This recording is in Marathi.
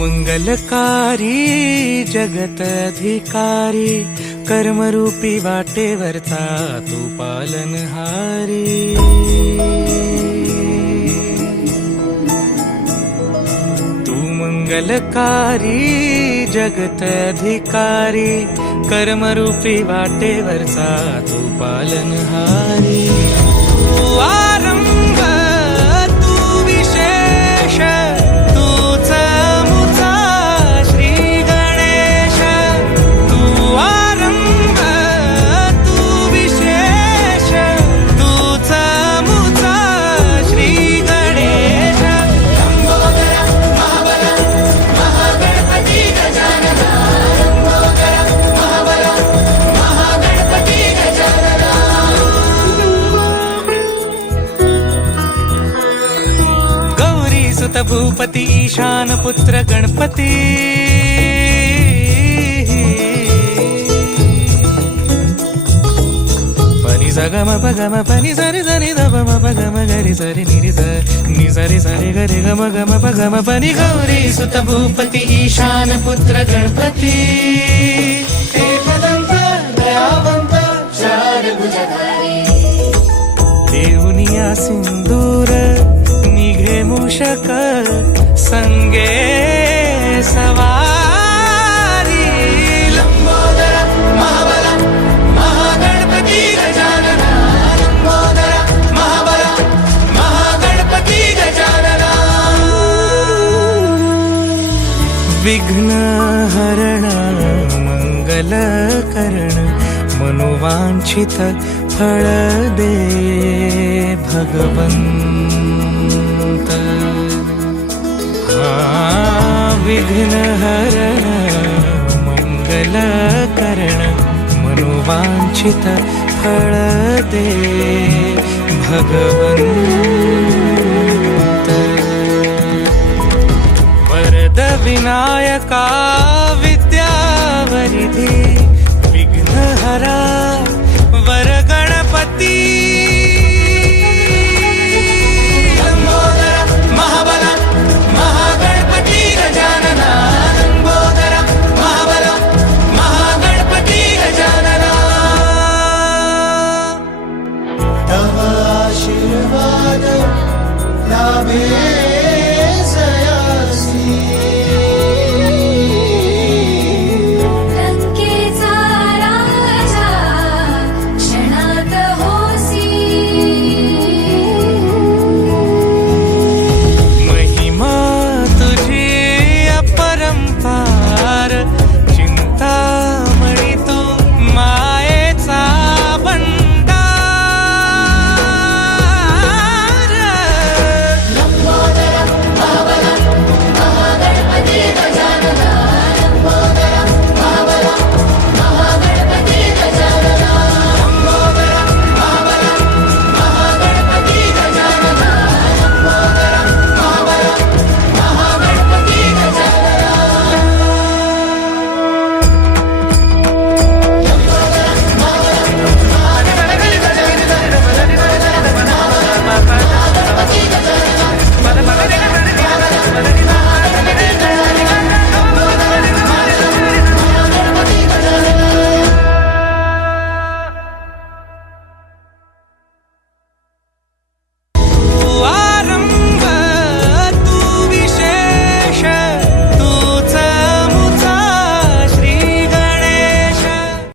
मंगलकारी जगत अधिकारी, कर्मरूपी वाटेवरचा तू पालनहारी। तू मंगलकारी जगत अधिकारी, कर्मरूपी वाटेवरचा तू पालनहारी। तू आरंभ तू विशेष, तूच मुचा श्री गणेश। तू आरंभ तू विशेष, तूच मुचा श्री गणेश। लंबोदर महाबल महागणपती गजानना, लंबोदर महाबल महागणपती गजानना। गौरी सुत भूपती ईशान पुत्र गणपती, पनी सगम पगम पनी सरी सरी दम पगम गरी सरी निरी नि सरी सरी गरी गम गम पगम पनी। गौरी सुत भूपती ईशान पुत्र गणपती, एकदंत दयावंत चार भुजधारी। देऊनिया सिंदूर निघे मूषक, संगे सवारी। लंबोदर महाबल महागणपती गजानना, लंबोदर महाबल महागणपती गजानना। विघ्न हरण मंगल करण, मनोवांछित फळ दे भगवंत। विघ्न हरण मंगल करण, मनोवांछित फळ दे भगवंत। वरद विनायका विद्यावरिधी, विघ्नहरा वरग